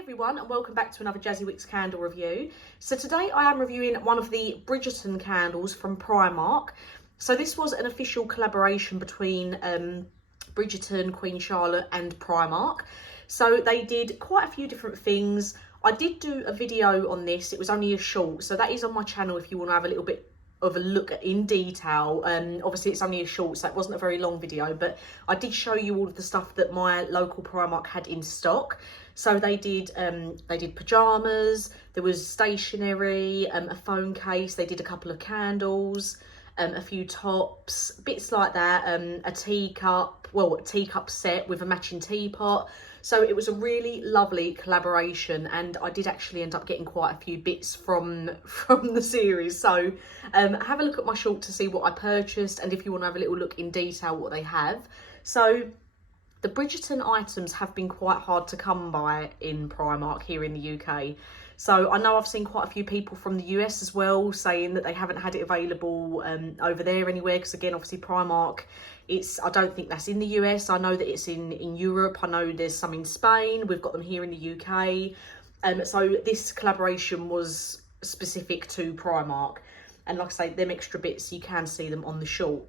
everyone, and welcome back to another Jazzy Wicks candle review. So today I am reviewing one of the Bridgerton candles from Primark. So this was an official collaboration between Bridgerton, Queen Charlotte and Primark. So they did quite a few different things. I did do a video on this. It was only a short, so that is on my channel if you want to have a little bit of a look in detail. Obviously it's only a short, so it wasn't a very long video, but I did show you all of the stuff that my local Primark had in stock. So they did pajamas, there was stationery, a phone case, they did a couple of candles, a few tops, bits like that, a teacup set with a matching teapot. So it was a really lovely collaboration, and I did actually end up getting quite a few bits from the series. So have a look at my short to see what I purchased, and if you want to have a little look in detail what they have. So the Bridgerton items have been quite hard to come by in Primark here in the UK. So I know I've seen quite a few people from the US as well saying that they haven't had it available over there anywhere, because again, obviously Primark, I don't think that's in the US. I know that it's in Europe. I know there's some in Spain. We've got them here in the UK. So this collaboration was specific to Primark. And like I say, them extra bits, you can see them on the short.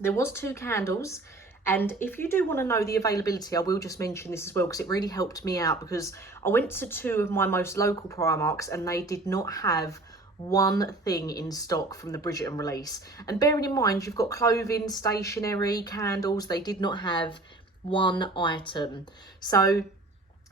There was 2 candles. And if you do want to know the availability, I will just mention this as well, because it really helped me out, because I went to 2 of my most local Primarks and they did not have one thing in stock from the Bridgerton release. And bearing in mind, you've got clothing, stationery, candles, they did not have one item. So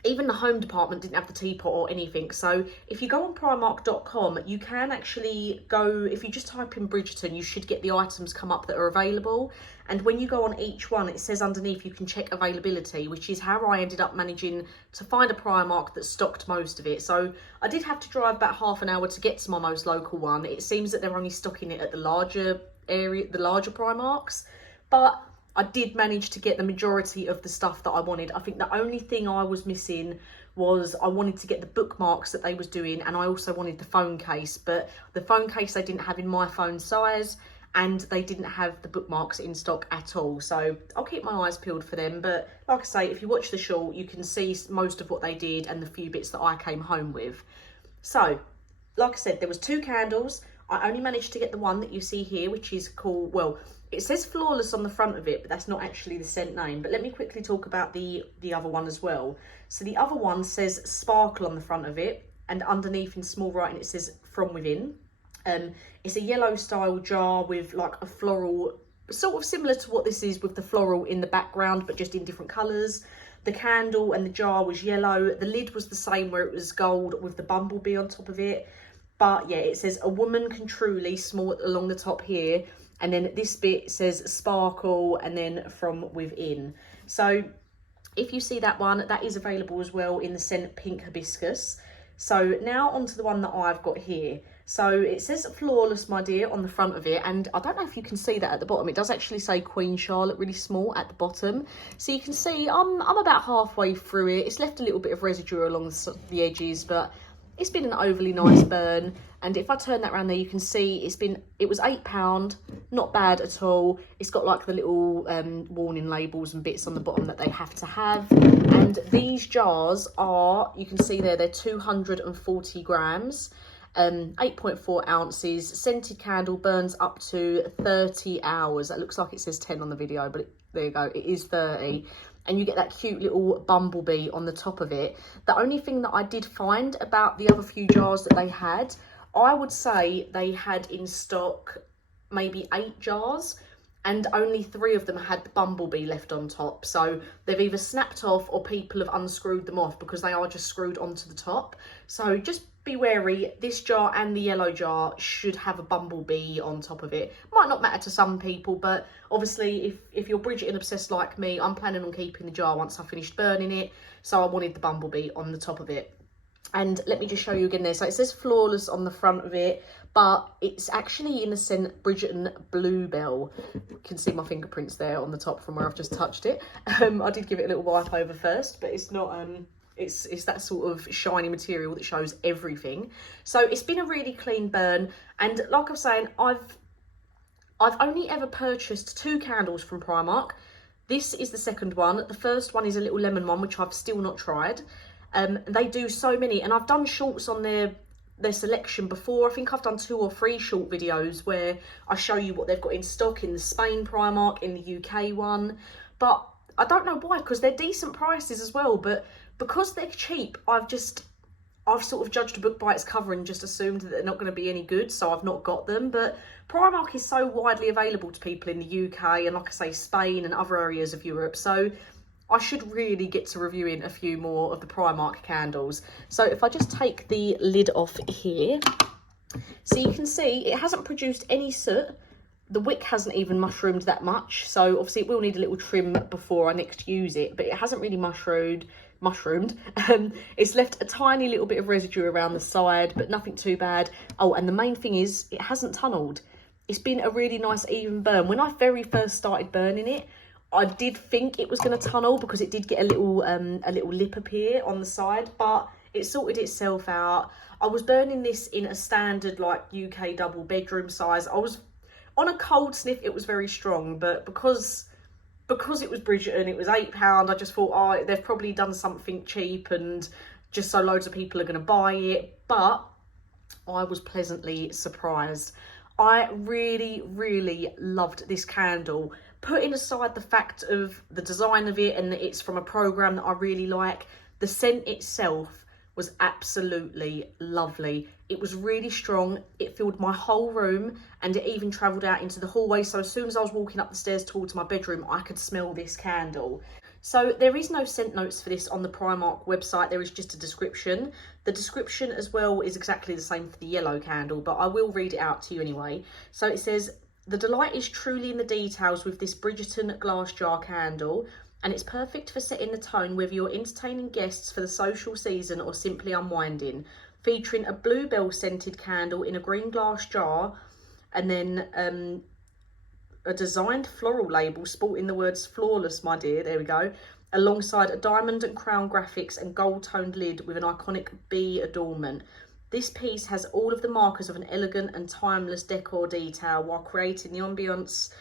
even the home department didn't have the teapot or anything. So if you go on Primark.com, you can actually go, if you just type in Bridgerton, you should get the items come up that are available. And when you go on each one, it says underneath you can check availability, which is how I ended up managing to find a Primark that stocked most of it. So I did have to drive about half an hour to get to my most local one. It seems that they're only stocking it at the larger area, the larger Primarks. But I did manage to get the majority of the stuff that I wanted. I think the only thing I was missing was I wanted to get the bookmarks that they was doing, and I also wanted the phone case, but the phone case they didn't have in my phone size, and they didn't have the bookmarks in stock at all. So I'll keep my eyes peeled for them. But like I say, if you watch the short, you can see most of what they did and the few bits that I came home with. So like I said, there was 2 candles. I only managed to get the one that you see here, which is called, well, it says Flawless on the front of it, but that's not actually the scent name. But let me quickly talk about the other one as well. So the other one says Sparkle on the front of it, and underneath in small writing it says From Within. It's a yellow style jar with like a floral, sort of similar to what this is, with the floral in the background, but just in different colours. The candle and the jar was yellow. The lid was the same, where it was gold with the bumblebee on top of it. But yeah, it says A Woman Can Truly, small along the top here. And then this bit says Sparkle, and then From Within. So if you see that one, that is available as well in the scent Pink Hibiscus. So now onto the one that I've got here. So it says Flawless, my dear, on the front of it. And I don't know if you can see that at the bottom. It does actually say Queen Charlotte really small at the bottom. So you can see I'm about halfway through it. It's left a little bit of residue along the edges, but it's been an overly nice burn. And if I turn that around there, you can see it was £8, not bad at all. It's got like the little warning labels and bits on the bottom that they have to have. And these jars are, you can see there, they're 240 grams, 8.4 ounces. Scented candle burns up to 30 hours. That looks like it says 10 on the video, but there you go, it is 30. And you get that cute little bumblebee on the top of it. The only thing that I did find about the other few jars that they had, I would say they had in stock maybe 8 jars, and only 3 of them had the bumblebee left on top. So they've either snapped off or people have unscrewed them off, because they are just screwed onto the top. So just be wary. This jar and the yellow jar should have a bumblebee on top of it. Might not matter to some people, but obviously if you're Bridgerton obsessed like me, I'm planning on keeping the jar once I finished burning it. So I wanted the bumblebee on the top of it. And let me just show you again there. So it says Flawless on the front of it, but it's actually in the scent Bridgerton Bluebell. You can see my fingerprints there on the top from where I've just touched it. I did give it a little wipe over first, but it's not, it's that sort of shiny material that shows everything. So it's been a really clean burn. And like I was saying, I've only ever purchased 2 candles from Primark. This is the second one. The first one is a little lemon one, which I've still not tried. They do so many, and I've done shorts on their selection before. I think I've done 2 or 3 short videos where I show you what they've got in stock in the Spain Primark, in the UK one. But I don't know why, because they're decent prices as well, but because they're cheap, I've sort of judged a book by its cover and just assumed that they're not going to be any good, so I've not got them. But Primark is so widely available to people in the UK and, like I say, Spain and other areas of Europe, so I should really get to reviewing a few more of the Primark candles. So if I just take the lid off here, so you can see it hasn't produced any soot. The wick hasn't even mushroomed that much, so obviously it will need a little trim before I next use it, but it hasn't really mushroomed. It's left a tiny little bit of residue around the side, but nothing too bad. Oh, and the main thing is it hasn't tunneled. It's been a really nice even burn. When I very first started burning it, I did think it was going to tunnel because it did get a little lip appear on the side, but it sorted itself out. I was burning this in a standard like UK double bedroom size. I was on a cold sniff, it was very strong, but because it was Bridgerton, it was £8, I just thought, oh, they've probably done something cheap and just so loads of people are going to buy it. But I was pleasantly surprised. I really, really loved this candle. Putting aside the fact of the design of it and that it's from a program that I really like, the scent itself was absolutely lovely. It was really strong. It filled my whole room and it even travelled out into the hallway. So as soon as I was walking up the stairs towards my bedroom, I could smell this candle. So there is no scent notes for this on the Primark website. There is just a description. The description as well is exactly the same for the yellow candle, but I will read it out to you anyway. So it says, "The delight is truly in the details with this Bridgerton glass jar candle, and it's perfect for setting the tone whether you're entertaining guests for the social season or simply unwinding. Featuring a bluebell scented candle in a green glass jar, and then a designed floral label sporting the words flawless, my dear," there we go, alongside a diamond and crown graphics and gold toned lid with an iconic bee adornment. This piece has all of the markers of an elegant and timeless decor detail while creating the ambience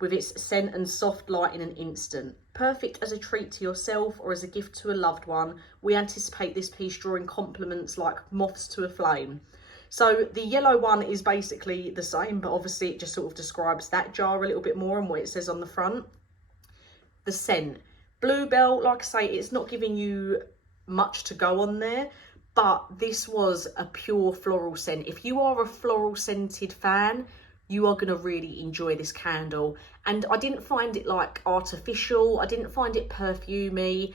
with its scent and soft light in an instant. Perfect as a treat to yourself or as a gift to a loved one, we anticipate this piece drawing compliments like moths to a flame. So the yellow one is basically the same, but obviously it just sort of describes that jar a little bit more and what it says on the front. The scent. Bluebell, like I say, it's not giving you much to go on there, but this was a pure floral scent. If you are a floral scented fan, you are going to really enjoy this candle. And I didn't find it like artificial. I didn't find it perfumey.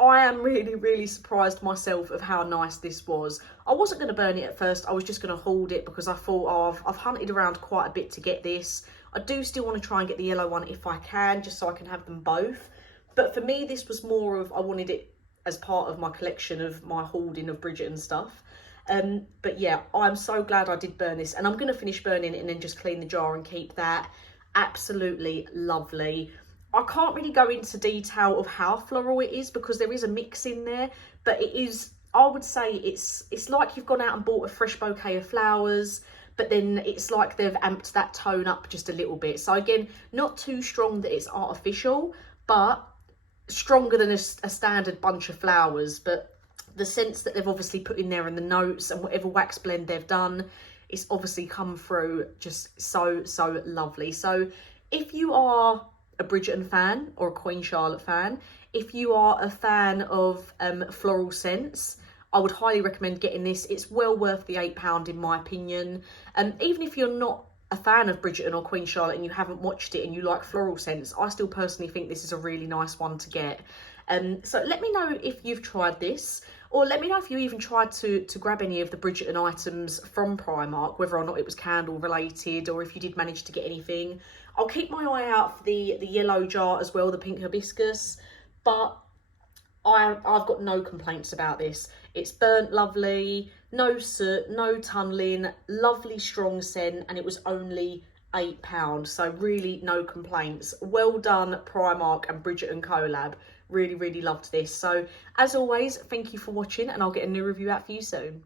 I am really, really surprised myself of how nice this was. I wasn't going to burn it at first. I was just going to hold it because I thought, oh, I've hunted around quite a bit to get this. I do still want to try and get the yellow one if I can, just so I can have them both. But for me, this was more of, I wanted it as part of my collection of my hoarding of Bridgerton stuff. But yeah, I'm so glad I did burn this, and I'm going to finish burning it and then just clean the jar and keep that. Absolutely lovely. I can't really go into detail of how floral it is because there is a mix in there, but it is, I would say it's like you've gone out and bought a fresh bouquet of flowers, but then it's like they've amped that tone up just a little bit. So again, not too strong that it's artificial, but stronger than a standard bunch of flowers. But the scents that they've obviously put in there and the notes and whatever wax blend they've done, it's obviously come through just so, so lovely. So if you are a Bridgerton fan or a Queen Charlotte fan, if you are a fan of floral scents, I would highly recommend getting this. It's well worth the £8 in my opinion. Even if you're not a fan of Bridgerton or Queen Charlotte and you haven't watched it and you like floral scents, I still personally think this is a really nice one to get. So let me know if you've tried this, or let me know if you even tried to grab any of the Bridgerton items from Primark, whether or not it was candle related or if you did manage to get anything. I'll keep my eye out for the yellow jar as well, the pink hibiscus, but I've got no complaints about this. It's burnt lovely, no soot, no tunnelling, lovely strong scent, and it was only £8, so really no complaints. Well done Primark and Bridgerton collab. Really, really loved this. So as always, thank you for watching, and I'll get a new review out for you soon.